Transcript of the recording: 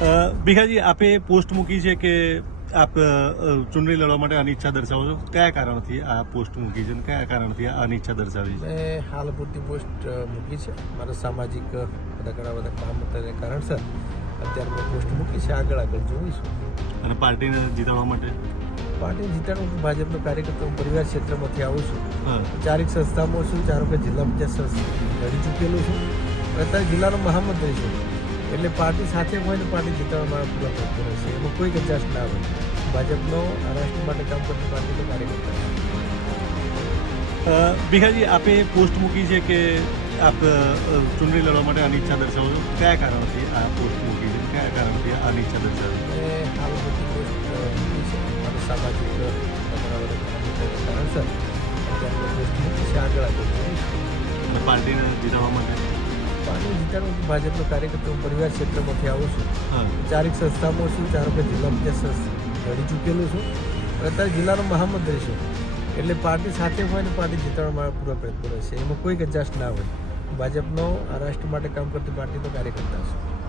ભીખાજી આપે પોસ્ટ મૂકી છે કે આપ ચૂંટણી લડવા માટે અનિચ્છા દર્શાવો છો? કયા કારણથી આ પોસ્ટ મૂકી છે અને કયા કારણથી આ અનિચ્છા દર્શાવી છે? મેં હાલ પૂરતી પોસ્ટ મૂકી છે. મારા સામાજિક બધા ઘણા બધા કામ હતા કારણસર અત્યારે મેં પોસ્ટ મૂકી છે. આગળ આગળ જોઈશું. અને પાર્ટીને જીતાડવા માટે? પાર્ટી જીતાડવા હું ભાજપનો કાર્યકર્તા હું પરિવાર ક્ષેત્રમાંથી આવું છું. ચારેક સંસ્થામાં છું. ચારો કે જિલ્લા પંચાયત લડી ચૂકેલું છું. અત્યારે જિલ્લાનો મહામંત્રી છું. એટલે પાર્ટી સાથે હોય ને પાર્ટી જીતવામાં મારા પૂરા પ્રયત્નો રહેશે એમાં કોઈ કચાશ ના હોય. ભાજપનો આ રાષ્ટ્ર માટે કામ કરતી પાર્ટીનો કાર્યકર્તા ભીખાજી આપે પોસ્ટ મૂકી છે કે આપ ચૂંટણી લડવા માટે અનિચ્છા દર્શાવો છો. કયા કારણથી આ પોસ્ટ મૂકી છે? કયા કારણથી આ અનિચ્છા દર્શાવી હાલ બધી પોસ્ટ મૂકી છે. મારા સામાજિક કારણસર આગળ આગળ. પાર્ટીને જીતાવવા માટે? હું ભાજપનો કાર્યકર્તા હું પરિવાર ક્ષેત્રમાંથી આવું છું. ચારેક સંસ્થામાં છું ચારો કે જિલ્લા પંચાયત સંસ્થા લડી ચૂકેલું છું. અને અત્યારે જિલ્લાનો મહામંત્રી છું. એટલે પાર્ટી સાથે હોય ને પાર્ટી જીતવા મારા પૂરા પ્રયત્નો રહેશે. એમાં કોઈ એડજસ્ટ ના હોય. ભાજપનો આ રાષ્ટ્ર માટે કામ કરતી પાર્ટીનો કાર્યકર્તા છું.